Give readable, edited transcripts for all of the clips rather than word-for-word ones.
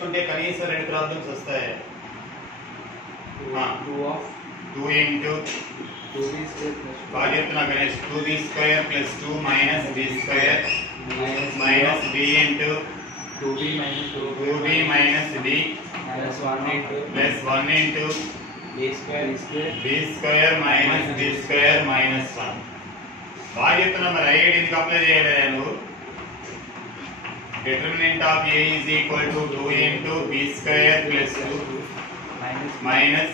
నేర్చుకుంటే కనీసం 2 ప్రాబ్లమ్స్ వస్తాయి. 2 into 2b square plus 2 minus b square minus b into 2b minus d plus 1 into b square minus b square minus 1. బాగా చెప్తున్నా మరి IID ఎందుకు apply చేయలేదు నువ్వు? determinant of a is equal to 2 into b square plus 2 minus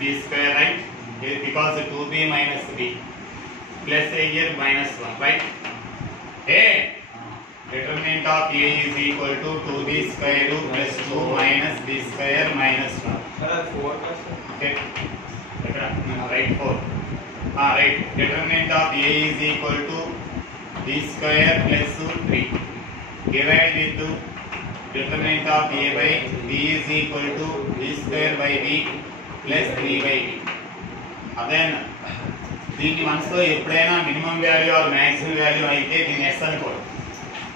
b square, right? Because 2b minus b plus a here minus 1, right? A determinant of a is equal to 2b square plus 2 minus b square minus 1. Okay, right 4. Right, determinant of a is equal to b square plus 3. Divide with determinant of a by b is equal to b square by b plus 3 by b. అదేనా దీనికి మనసులో ఎప్పుడైనా minimum value or maximum value అయితే దీన్ని yes అనుకోండి.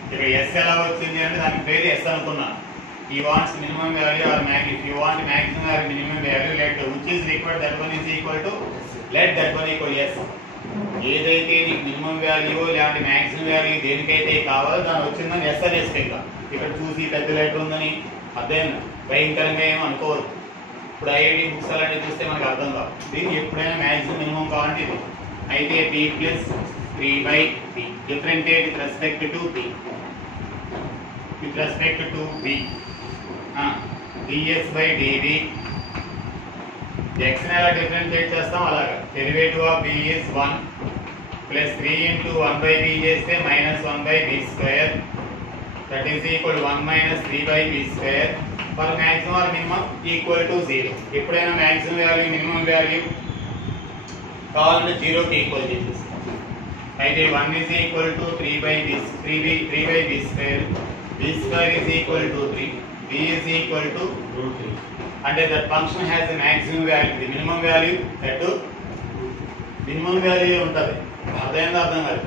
ఇక్కడ yes ఎలా వచ్చింది అంటే దానికి పేరు ఎస్ అనుకున్నా. ఈ wants minimum value or max, if you want maximum or minimum value let which is required that one is equal to let that one equal S. ఏదైతే నీకు మినిమం వాల్యూ లేదంటే మ్యాక్సిమం వాల్యూ దేనికైతే కావాలో దాని వచ్చిందని yes అని వేసుకుంటా. ఇక్కడ చూసి పెద్ద లెటర్ ఉందని అదేనా భయంకరంగా ఏమో అనుకోవద్దు. ఇప్పుడు ఐఐడి బుక్స్ అలాంటివి చూస్తే మనకు అర్థం కాదు. దీన్ని ఎప్పుడైనా మ్యాక్సిమం మినిమం కావాలంటే ఇది అయితే p plus 3 by p differentiate with respect to p ds by dv x ని ఎలా డిఫరెన్షియేట్ చేస్తాం అలాగా. Derivative of b is 1 plus 3 into 1 by b చేస్తే minus 1 by b square that is equal to 1 minus 3 by b square for maximum or minimum equal to 0. ఎప్పుడైనా maximum value minimum value కావాలంటే 0 కి equal చేసేస్తాం. అయితే 1 is equal to 3 by b square, b square is equal to 3, b is equal to root 3. అంటే that function has a maximum value, the minimum value at minimum value ఉంటుంది. అర్థమైందా? అర్థం కాలేదు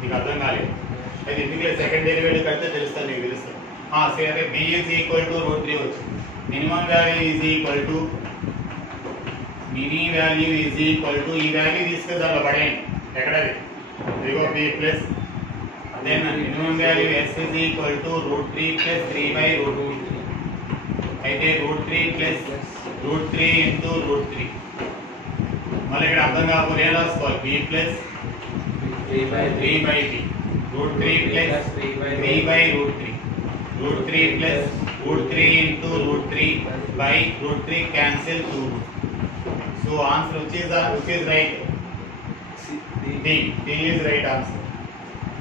నీకు? అర్థం కాలేదు అయితే ఎందుకు సెకండ్ డెరివేటివ్ కడితే తెలుస్తుంది, నీకు తెలుస్తుంది. సరే b is equal to root 3 వచ్చింది. Minimum value is equal to mini value is equal to ఈ వాల్యూ తీసుకొని దాంట్లో పడేయండి. ఎక్కడది? ఇదిగో b ప్లస్ అదేనా minimum value s is equal to root 3 plus 3 by root 3. అయితే root 3 plus root 3 into root 3. మళ్ళీ ఇక్కడ అర్థం కాకపోతే ఏం రాసుకోవాలి? b plus 3 by b root 3 plus 3 by root 3 root 3 plus root 3 into root 3 by root 3 cancel 2. So answer which is right? D is right answer.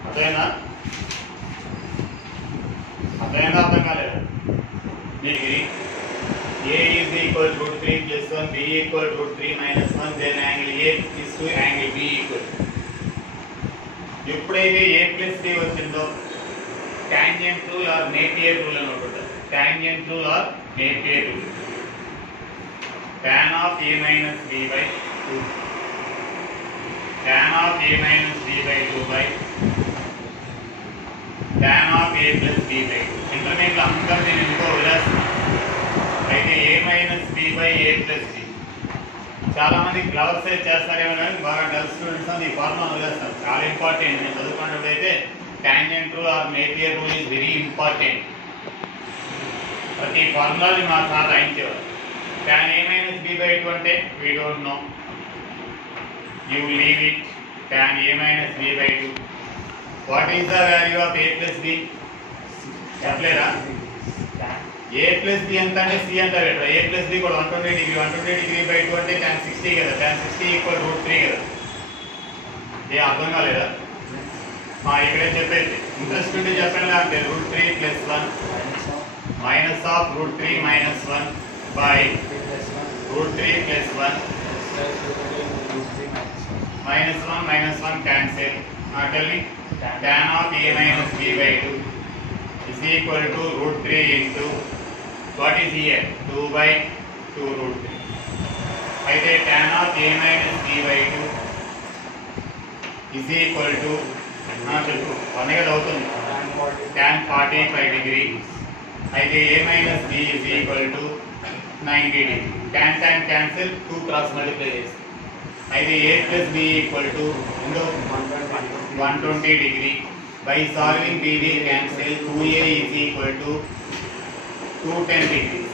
అర్థమైందా? అర్థం కాలేదు మీకు? a is equal to root 3 plus 1, b equal to root 3 minus 1, then angle a is to angle b equal. ఎప్పుడైతే a plus b వచ్చిందో tangent rule or Napier rule అని ఉంటుంది. tangent rule or Napier rule. tan of a minus b by 2 tan of a minus b by 2 by tan of a plus b by 2. Intermediate లో అందరూ నేను ఎందుకో వదిలేస్తాను. అయితే a minus b by a plus b చాలా మంది clever size చేస్తారేమో కానీ బాగా డల్ స్టూడెంట్స్ అని ఈ ఫార్ములా వదిలేస్తారు. చాలా ఇంపార్టెంట్. నేను చదువుకున్నట్టయితే tangent rule or Napier rule is very important. ప్రతి ఫార్ములాని మా sir రాయించేవారు. tan a minus b by 2 అంటే we don't know, you leave it. tan a minus b by 2. what is the value of a plus b? చెప్పలేరా? a plus b ఎంత అంటే c అంత పెట్టరా. a plus b కూడా 120 degree 120 degree by 2 అంటే tan 60 కదా. tan 60 equal root 3 కదా. ఏ అర్థం కాలేదా? ఇక్కడే చెప్పేది ఇంట్రెస్ట్ ఉంటే చెప్పండి. అంటే root 3 plus 1 minus of root 3 minus 1 by root 3 plus 1 minus 1 cancel. Tell me. tan of a minus b by 2 is equal to root 3 into what is here? 2 by 2 root 3. అయితే tan of a minus b by 2 is equal to చెప్పు 1 కదా అవుతుంది. tan 45 degree. అయితే a minus b is equal to 90 degree. Tan cancel 2 cross multiply చేస్తే అయితే a plus b equal to 120 degree. By solving b cancel 2a is equal to 210 degrees.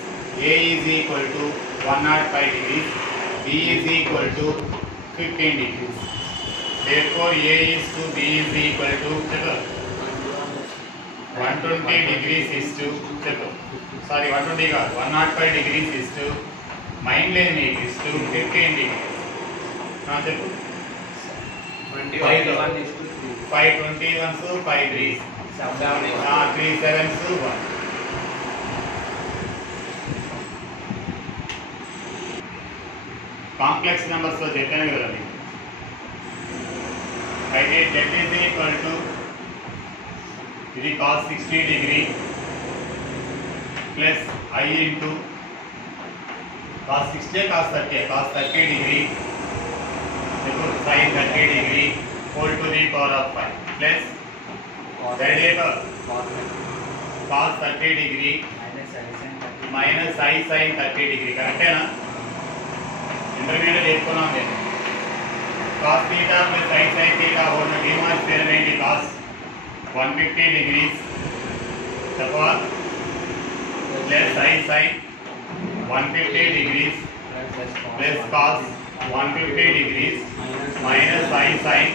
A is equal to 105 degrees. B is equal to 15 degrees. Therefore, A is to B is equal to 120 degrees is to 120 కాదు 105 degrees is to mind lane is to 15 degrees. చెప్పు 5 21s 5 3s 3 7s 1. Complex numbers లో చెప్పాను కదా మీకు. అయితే z is equal to ఇది cos 60 degree plus I into cos 60 cos 30 degree sin 30 degree whole to the power of 5 plus z equal cos 30 degree minus I sin 30 degree. కరెక్టేనా? Intermediate చెప్పుకున్నాం నేను. cos theta plus sin theta whole to minus ఏంటి cos 150 degrees therefore plus sin 150 degrees plus cos 150 degrees minus sin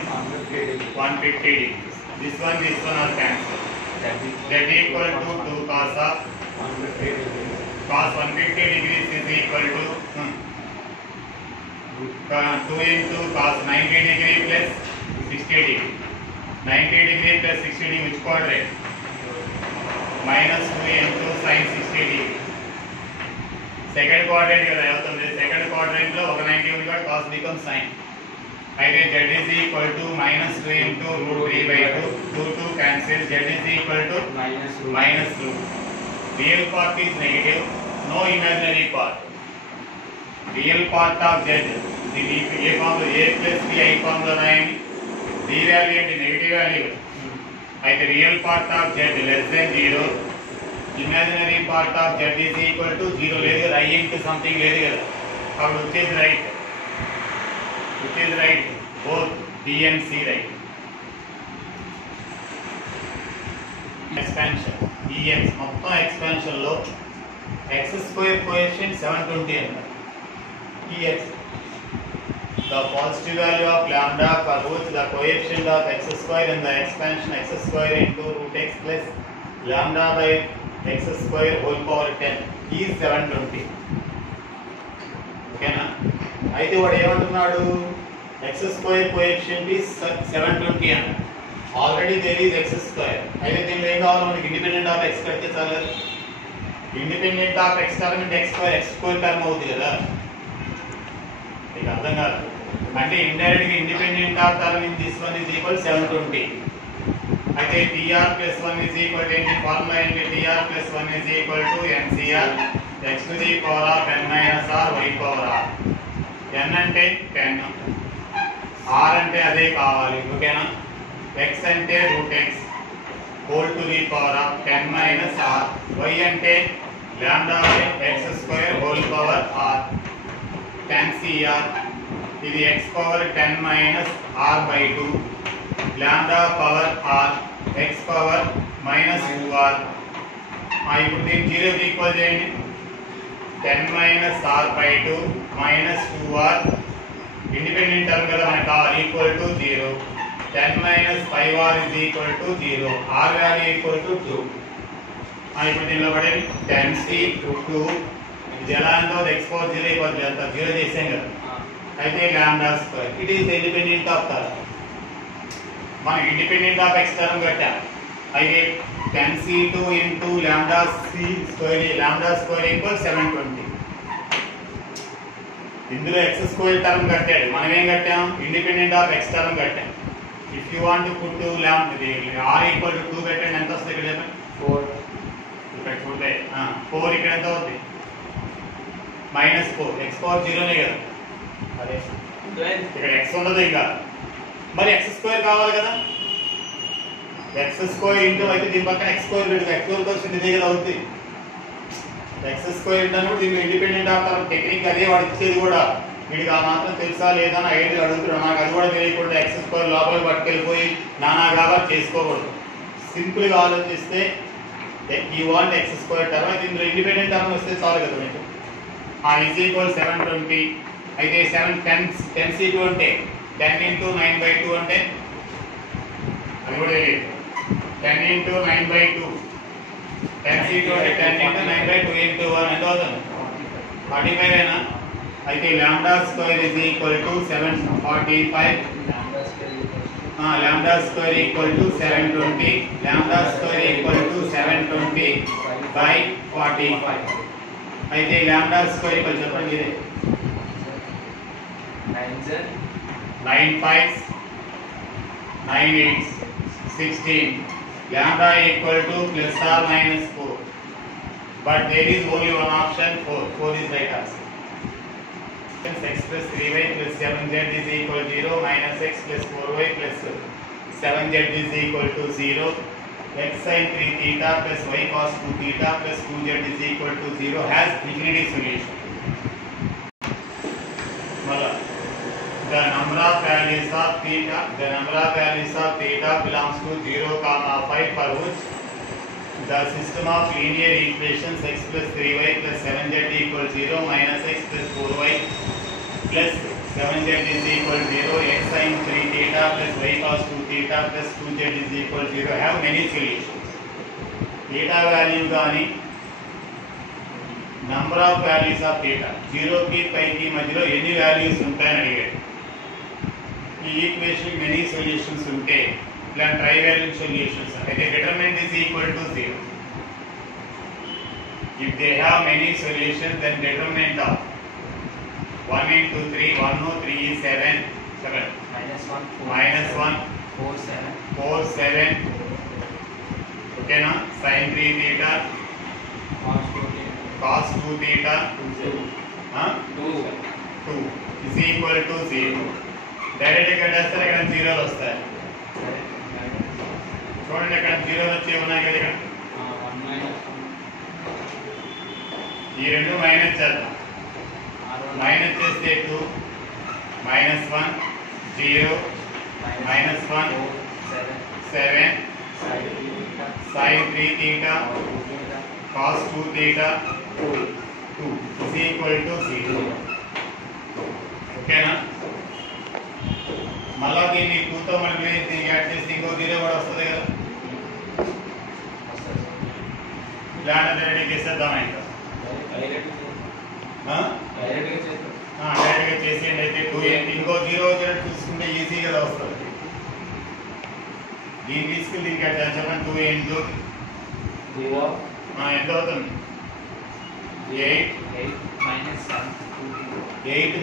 150 degrees. This one are cancelled. That equal to 2 cos of 150 degrees is equal to 2 into cos 90 degree plus 60 degree. 90 degree plus 60 degree which quadrant? Minus 2 into sin 60 degree. Second quadrant కదా అవుతుంది. Second quadrant లో ఒక 90 ఉంది కాబట్టి cos becomes sin. అయితే z is equal to minus 2 into root 3 by 2. 2 cancel. Z is equal to minus 2. Real part is negative. No imaginary part. Real part of z. ఇది ఏ form లో a plus b I form లో రాయండి. d value ఏంటి? Negative value. అయితే real part of z less than 0. Imaginary part of z is equal to 0 లేదు కదా. I into something లేదు కదా. కాబట్టి వచ్చేది right. Both b and c right. Expansion dx మొత్తం ఎక్స్పాన్షన్ లో x square coefficient 720 అంటారు. dx the positive value of lambda for which the coefficient of x square in the expansion x square into root x plus lambda by x square whole power 10 is 720. ఓకేనా? అయితే వాడు ఏమంటున్నాడు? x square coefficient is 720 అన్నాడు. Already there is x square. అయితే దీనిలో ఏం కావాలి మనకి? ఇండిపెండెంట్ ఆఫ్ x కడితే చాలు. ఇండిపెండెంట్ ఆఫ్ x టర్మ్ అంటే x square టర్మ్ అవుతుంది కదా. మీకు అర్థం కాదు అంటే ఇండైరెక్ట్ గా independent of term in this one is equal 720. అయితే tr plus 1 is equal to ఏంటి? ఫార్ములా ఏంటి? tr plus 1 is equal to ncr x to the power of n minus r y power r. n అంటే 10, r అంటే అదే కావాలి. ఓకేనా? x అంటే route x whole to the power of 10 minus r. y అంటే lambda by x square whole power r. tan cr ఇది x power 10 minus r by 2 lambda power r x power minus 2r. ఇప్పుడు దీన్ని 0 కి equal చేయండి. 10 minus r by 2 minus 2r independent term కదా మనకు కావాలి. Equal to 0. 10 minus 5r is equal to 0. r value equal to 2. ఇప్పుడు దీనిలో పడేది 10c 2 ఇది ఎలా అందో x పవర్ 0 ఈక్వల్ టు 0 చేసాం కదా. అయితే lambda square it is the independent of term. మనం ఇండిపెండెంట్ ఆఫ్ x టర్మ్ కట్టాం. అయితే 10c2 into lambda c square lambda square equal 720. ఇందులో x square టర్మ్ కట్టాడు. మనం ఏం కట్టాం? ఇండిపెండెంట్ ఆఫ్ x టర్మ్ కట్టాం. If you want to put lambda r equal to 2 పెట్టండి. ఎంత వస్తుంది ఇక్కడ? 4. ఇక్కడ చూడండి 4 ఇక్కడ ఎంత అవుతుంది? -4. x పవర్ 0 నే కదా. అదే ఇక్కడ x ఉండదు ఇంకా. మరి x స్క్వేర్ కావాలి కదా. ఎక్స్ స్క్వేర్ ఇంటూ అయితే దీని పక్కన ఎక్స్ స్క్వేర్ లేదు, ఎక్స్ స్క్వేర్ క్వశ్చన్ ఇదే కదా అవుతుంది. ఎక్స్ స్క్వేర్ ఇంటూ కూడా దీనికి ఇండిపెండెంట్ ఆఫ్ టెక్నిక్ అదే వాడు ఇచ్చేది కూడా. వీడికి ఆ మాత్రం తెలుసా లేదా అని ఐడియా అడుగుతున్నాడు. నాకు అది కూడా తెలియకుండా ఎక్స్ స్క్వేర్ లోపలికి పట్టుకెళ్ళిపోయి నానా కాబట్టి చేసుకోకూడదు. సింపుల్గా ఆలోచిస్తే ఈ వాంట్ ఎక్స్ స్క్వేర్ టర్మ్ అయితే ఇందులో ఇండిపెండెంట్ టర్మ్ వస్తే చాలు కదా మీకు. ఈజ్ ఈక్వల్ 720 అయితే 10c2 అంటే 10 into 9/2 అంటే అది కూడా తెలియదు. 10 into 9/2 10c2 అంటే 10 into 9/2 into 1 ఎంత అవుతుంది? 45 ఏనా? అయితే lambda square is equal to 745 lambda square equal to 720 lambda square equal to 720 by 45 అయితే lambda square equal చెప్పండి ఇదే 9 5s 9 8s 16 lambda equal to plus or minus 4 but there is only one option 4 is right answer. X plus 3y plus 7z is equal to 0 minus x plus 4y plus 7z is equal to 0 x sin 3 theta plus y cos 2 theta plus 2z is equal to 0 has infinity solution. The number of values of theta belongs to 0, 5 for which the system of linear equations x plus 3y plus 7z equal 0 minus x plus 4y plus 7z is equal 0 x sin 3 theta plus y cos 2 theta plus 2z is equal 0 have many solutions. Theta value గాని number of values of theta 0 కి 5 కి మధ్యలో ఎన్ని values ఉంటాయని అడిగాడు. ఈ equation many solutions ఉంటే ఇలా ట్రైవాల్యూడ్ సొల్యూషన్స్ అయితే determinant is equal to 0. If they have many solutions then determinant of 1 into 3 1 no 3 is 7 minus 1 4 7 okay na sin 3 theta cos 2 theta 2 is equal to 0. Direct గా చేస్తే ఇక్కడ 0 వస్తాయి. చూడండి ఇక్కడ 0 వచ్చే ఉన్నాయి కదా. ఈ రెండు మైనస్ చేద్దాం. మైనస్ చేస్తే 2 minus 1 0 minus 1 7 sin 3 theta cos 2 theta 2 is equal to 0. ఓకేనా? మళ్ళా దీన్ని 2తో మనకి యాడ్ చేస్తే ఇంకో 0 కూడా వస్తుంది కదా. ఇలాంటి రెడీ చేసేద్దాం. ఇంకా డైరెక్ట్గా చేసేయండి. అయితే 2 ఇంకో 0 చూసుకుంటే ఈజీగా వస్తుంది. దీన్ని తీసుకుని దీనికి చెప్పండి 2 into ఎంత అవుతుంది? 8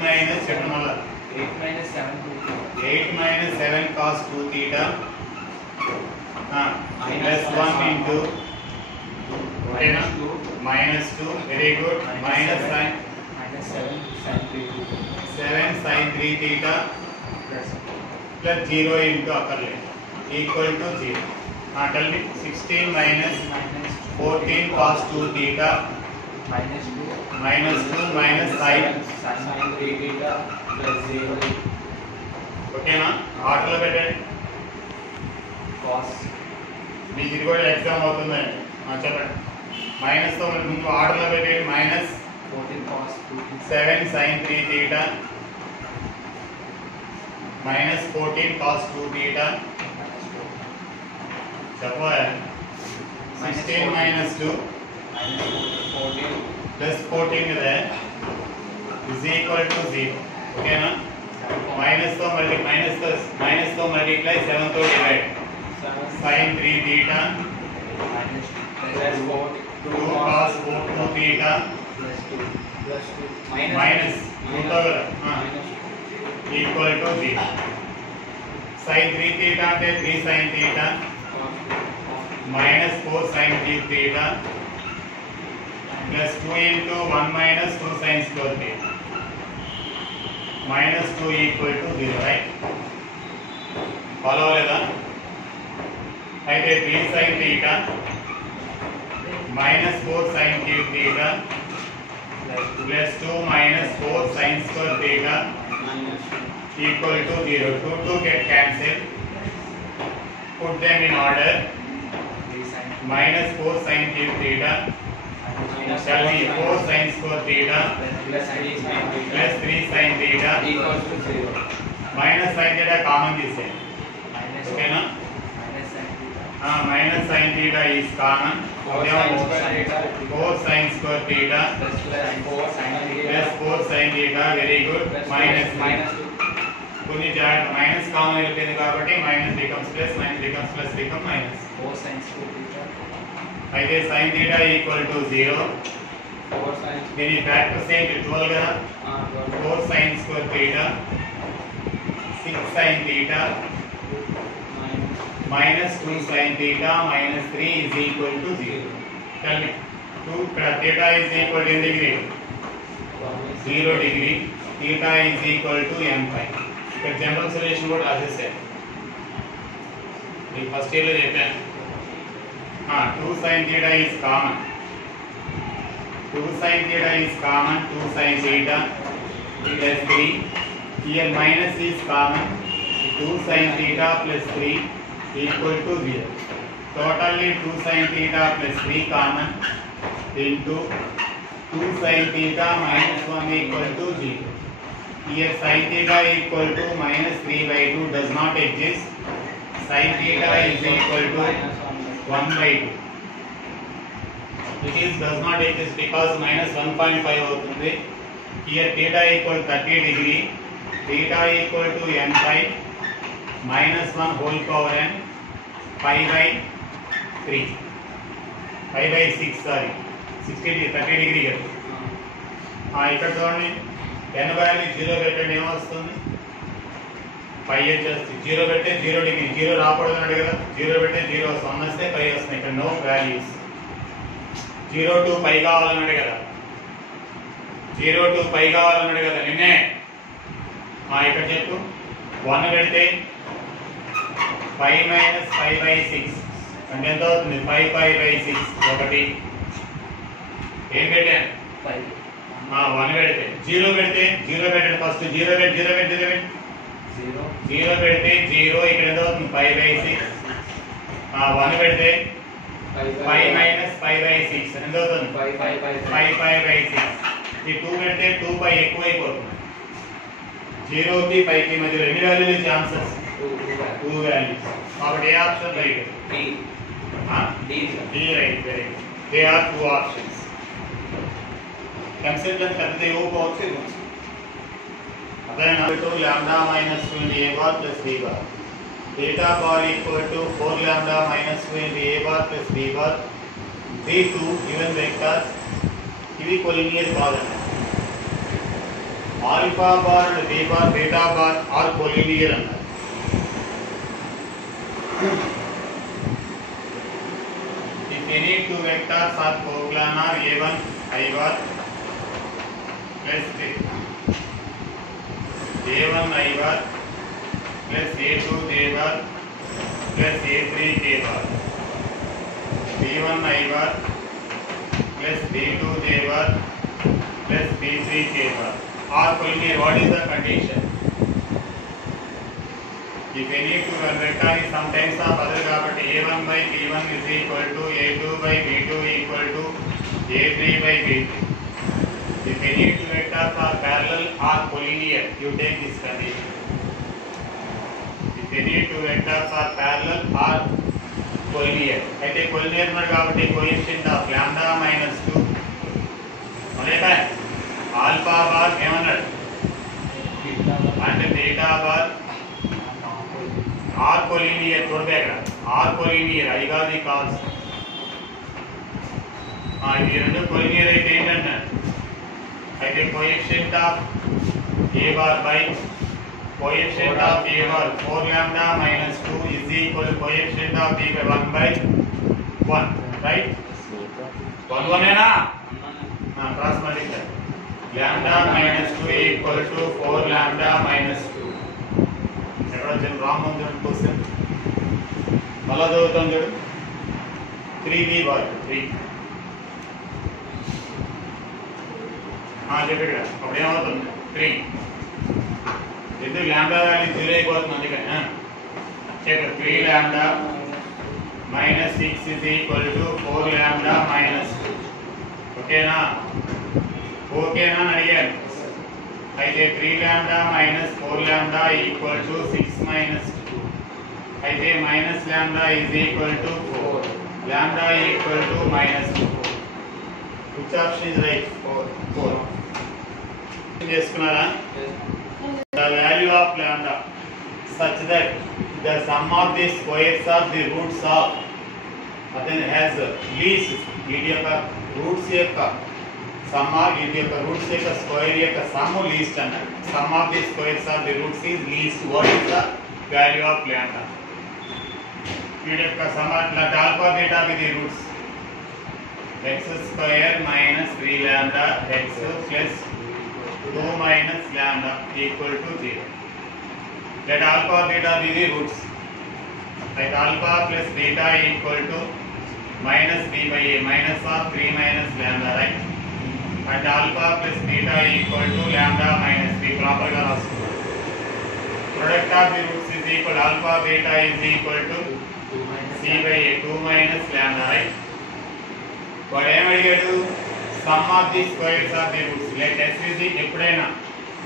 minus చెప్పండి మళ్ళా 8 minus 7 cos 2 theta plus 1 into minus 2 very good minus 7 sin 3 theta plus 0 into అక్కర్లేదు equal to 0. tell me 16 minus 14 cos 2 theta minus 2 minus sin 3 theta plus 0. ఓకేనా? ఆటలో పెట్టండి. మీకు ఇది కూడా ఎగ్జామ్ అవుతుందండి. చెప్పండి. మైనస్తో ముందు ఆర్డర్లో పెట్టండి. Minus 7 sin 3 theta minus 14 cos 2 theta చెప్పాలి. 16 minus 2 plus 14 కదా is equal to 0. ఓకేనా? మైనస్తో multiply 7తో divide sin 3 theta plus 2 cos 2 theta minus 2 కదా equal to 0. sin 3 theta అంటే 3 sin theta minus 4 sin 3 theta plus 2 into 1 minus 2 sin square theta minus 2 equal to 0, right? Follow లేదా? అయితే 3 sin theta minus 4 sin cube theta plus 2 minus 4 sin square theta equal to 0. 2 get cancelled. Put them in order. Minus 4 sin cube theta shall be 4 sin square theta plus 3 sin theta equals to 0. minus sin theta common తీసేయండి. ఓకేనా? minus sin theta is common. 4 sin square theta plus 4 sin theta. Very good. Minus కొన్ని minus common అయిపోయింది కాబట్టి minus becomes plus, minus becomes plus, become minus. 4 sin square theta. అయితే sin theta equal to 0. 4 sin. దీని factor ఏంటి? 12 కదా. 4 sin square theta 6 sin theta minus 2 sin theta minus 3 is equal to 0. Tell me. 2 theta is equal to degree 0 degree. Theta is equal to m pi. ఇక్కడ general solution కూడా రాసేసాను. ఈ first year లో చెప్పాను. 2 sin theta is common. 2 sin theta is common. 2 sin theta plus 3. Here minus is common. 2 sin theta plus 3 equal to 0. Totally 2 sin theta plus 3 common into 2 sin theta minus 1 equal to 0. Here sin theta equal to minus 3 by 2 does not exist. Sin theta is equal to 1 by 2. It is does not exist because minus 1.5 అవుతుంది. Here theta equal 30 degree. Theta equal to n pi minus 1 whole power n pi by 3. Pi by 6 sorry. 30 degree కదా. ఇక్కడ చూడండి n value 0 పెట్టండి ఏమొస్తుంది? పై వచ్చేస్తుంది. 0 పెడితే 0 degree 0 రాకూడదు అన్నాడు కదా. 0 పెడితే 0 వస్తుంది. వస్తే పై వస్తుంది. ఇక్కడ నో వాల్యూస్. 0 to పై కావాలన్నాడు కదా. 0 to పై కావాలన్నాడు కదా నిన్నే. ఇక్కడ చెప్పు. 1 పెడితే 5 minus 5 by 6 అంటే ఎంత అవుతుంది? 5 pi by 6 ఒకటి. ఏం పెట్టాను? 1 పెడితే 0 పెడితే 0 పెట్టండి ఫస్ట్. 0 పెడితే 0 పెడితే 0 ఇక్కడ ఎంత అవుతుంది? 5 by 6. 1 పెడితే 5 minus 5 by 6 ఎంత అవుతుంది? 5 pi by 6. ఈ 2 పెడితే 2 pi ఎక్కువ అయిపోతుంది. 0 కి pi కి మధ్యలో ఎన్ని వాల్యూలు ఛాన్సెస్? 2 వాల్యూస్. కాబట్టి ఏ option right? D right. Very good. They are 2 options. Consider करते हो बहुत से then to lambda minus 2 into a bar plus b bar. Theta bar equal to 4 lambda minus 2 into a bar plus b bar. These two given vectors ఇవి collinear కావాలి. Alpha bar and b bar beta bar are collinear అన్నారు. If any two vectors are coplanar a1 I bar plus a1 I bar plus a2 j bar plus a3 k bar, b1 I bar plus b2 j bar plus b3 k bar are collinear. What is the condition? If any two vector is sometimes of other కాబట్టి a1 by b1 is equal to a2 by b2 equal to a3 by b3. If any two vectors are parallel or collinear, you take this condition. If any two vectors are parallel or collinear, అయితే collinear ఉన్నాడు కాబట్టి coefficient of lambda minus 2 అనేక alpha bar ఏమన్నాడు అంటే theta bar r collinear చూడబేక r collinear ఐగాది కాల్స్ ఇది రెండు collinear అయితే ఏంటంటారు అయితే coefficient of a bar by coefficient of a bar 4 lambda minus 2 is equal to coefficient of b by 1 by 1, right? 1 ఏనా cross multiply lambda minus 2 equal to 4 lambda minus 2. ఎక్కడ వచ్చింది రాంగ్ ఉంది క్వశ్చన్ మళ్ళా చదువుతాం చూడు 3b బార్ 3 చెప్పాడు కదా అప్పుడు ఏమవుతుంది 3 ఎందుకు ల్యాండా వాల్యూ 0 అయిపోతుంది అందుకని చెప్పారు 3 ల్యాండా minus 6 is equal to 4 lambda minus 2 ఓకేనా ఓకేనా అని అడిగాను అయితే 3 lambda minus 4 lambda equal to 6 minus 2 అయితే minus lambda is equal to 4 lambda equal to minus 2 which option is right 4 చేసుకున్నారా the value of lambda such that the sum of the squares of the roots of then has least వీటి యొక్క roots యొక్క some వీటి యొక్క roots యొక్క square యొక్క some least అన్నాడు some of the squares of the roots is least what is the value of lambda వీటి యొక్క సమ్ అట్లా alpha beta with the roots x square minus 3 lambda x plus 2 minus lambda equal to 0 let alpha beta be the roots like alpha plus beta equal to minus b by a minus of 3 minus lambda right and alpha plus beta equal to lambda minus 3 proper ga raskunnam product of the roots is equal alpha beta is equal to c by a 2 minus lambda right what em adigadu sum of the squares of the roots let s is eppudaina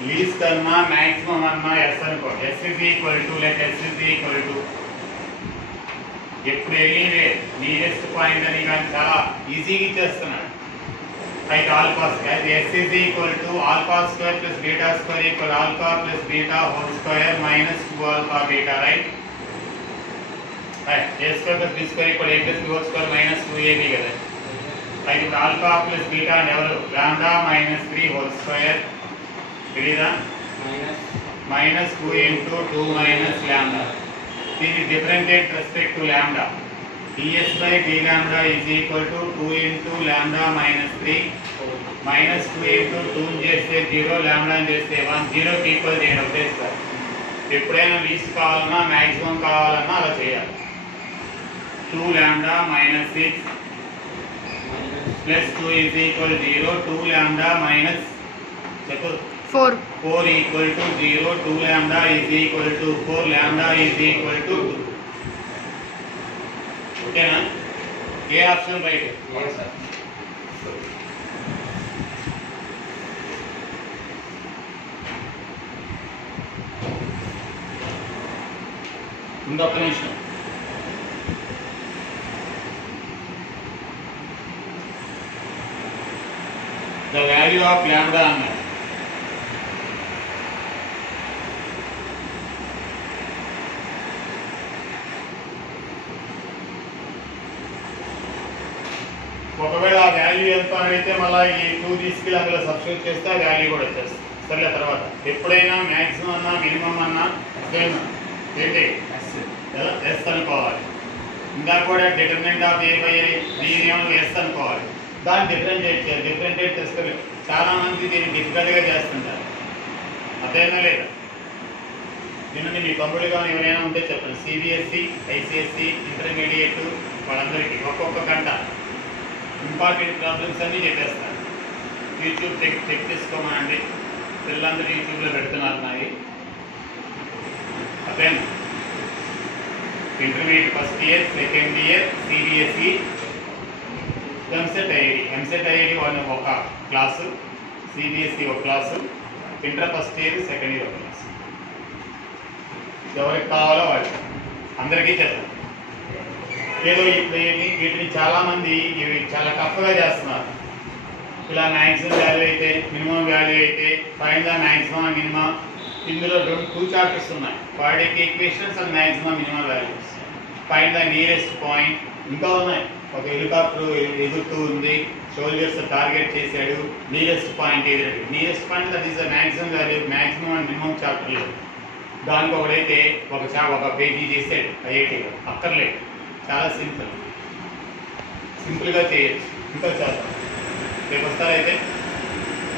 least అన్నా maximum అన్నా S అనుకో S is equal to let S is equal to ఎప్పుడు anyway nearest point అని కానీ చాలా ఈజీగా ఇచ్చేస్తున్నాడు అయితే alpha S is equal to alpha square plus beta square equal alpha plus beta whole square minus 2 alpha beta right A square plus B square equal A plus B whole square minus 2ab కదా అయితే ఇప్పుడు alpha plus beta అని ఎవరు lambda minus 3 whole square తెలీదా minus 2 into 2 minus lambda దీని differentiate respect to lambda ds by d lambda is equal to 2 into lambda minus 3 minus 2 into 2 చేస్తే 0 lambda చేస్తే 1 0 కి ఈక్వల్ చేయడం ఒకటే సార్ ఎప్పుడైనా లీస్ట్ కావాలన్నా మాక్సిమం కావాలన్నా అలా చేయాలి 2 lambda minus 6 plus 2 is equal 0 2 lambda minus చెప్పు 4 equal to 0 2 lambda is equal to 4 lambda is equal to 2 ఓకేనా ఏ ఆప్షన్ రైట్ yes sir ఇంకొక నిమిషం the value of lambda అన్నారు ఒకవేళ ఆ వాల్యూ ఎంత అని అయితే మళ్ళీ ఈ 2 తీసుకెళ్ళి అందులో సబ్స్టిట్యూట్ చేస్తే ఆ వాల్యూ కూడా వచ్చేస్తుంది సర్లే తర్వాత ఎప్పుడైనా మ్యాక్సిమం అన్నా మినిమం అన్నా సేమ్ ఏంటి ఎస్ అనుకోవాలి ఇందాక కూడా డిటర్మినెంట్ ఆఫ్ ఏ బై దీని ఏమో ఎస్ అనుకోవాలి దాన్ని డిఫరెంటియేట్ చేయాలి డిఫరెంటియేట్ చేసుకోలేదు చాలా మంది దీన్ని డిఫికల్ట్గా చేస్తుంటారు అదేనా లేదా దీనిని మీ తమ్ముడుగా ఎవరైనా ఉంటే చెప్పండి సిబిఎస్ఈ ఐసిఎస్ఈ ఇంటర్మీడియట్ వాళ్ళందరికీ ఒక్కొక్క గంట ఇంపార్టెంట్ ప్రాబ్లమ్స్ అన్నీ చెప్పేస్తాను యూట్యూబ్ చెక్ చేసుకోమనండి పిల్లలందరూ యూట్యూబ్లో పెడుతున్నారు నాది అదేనా intermediate first year second year CBSE EAMCET IIT వాళ్ళ ఒక క్లాసు సిబిఎస్ఈ ఒక class inter first year second year ఒక క్లాసు ఎవరికి కావాలో వాళ్ళు అందరికీ చెప్తాను ఏదో ఇప్పుడు వీటిని చాలామంది ఇవి చాలా టఫ్గా చేస్తున్నారు ఇలా మ్యాక్సిమం వాల్యూ అయితే మినిమం వాల్యూ అయితే ఫైండ్ ద మ్యాక్సిమం మినిమం ఇందులో 2 చాప్టర్స్ ఉన్నాయి quadratic equations and maximum minimum values find the nearest point ఇంకా ఉన్నాయి ఒక హెలికాప్టర్ ఎగురుతూ ఉంది సోల్జర్స్ టార్గెట్ చేశాడు నియరెస్ట్ పాయింట్ ఏది nearest point that is the maximum value maximum and minimum చాప్టర్లో దానికి ఒకడైతే ఒక పేజీ చేసాడు ఐఐటీలో అక్కర్లేదు చాలా సింపుల్గా చేయొచ్చు ఇంకా చాలా రేపు వస్తారైతే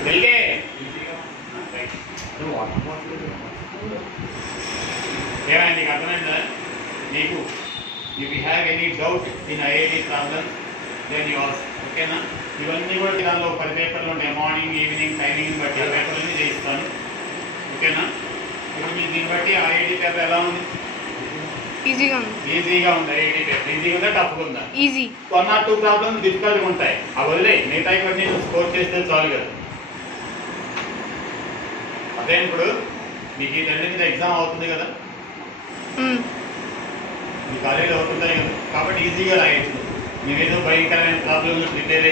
వెళ్ళే ఏమైనా నీకు అర్థమైందా నీకు if you have any doubt in IIT problems then you ask. ఓకేనా? ఇవన్నీ కూడా దానిలో 10 పేపర్లు ఉంటాయి. మార్నింగ్ ఈవినింగ్ టైమింగ్ బట్టి ఆ పేపర్లన్నీ చేయిస్తాను. ఓకేనా? ఇప్పుడు మీకు దీన్ని బట్టి ఐఐటి పేపర్ ఎలా ఉంది? ఈజీగా ఉంది. ఈజీగా ఉంది. ఐఐటి పేపర్ ఈజీగా ఉందా టఫ్గా ఉందా? ఈజీ. 1 or 2 ప్రాబ్లమ్స్ డిఫికల్ట్గా ఉంటాయి. అవి వదిలే, మిగతా ఇవన్నీ స్కోర్ చేస్తే చాలు కదా. అదే ఇప్పుడు మీకు ఈ 2 మీద ఎగ్జామ్ అవుతుంది కదా, మీ కాలేజీలో అవుతుంటాయి కదా, కాబట్టి ఈజీగా రాయొచ్చు. మీరేదో భయంకరమైన ప్రాబ్లమ్స్ ప్రిపేర్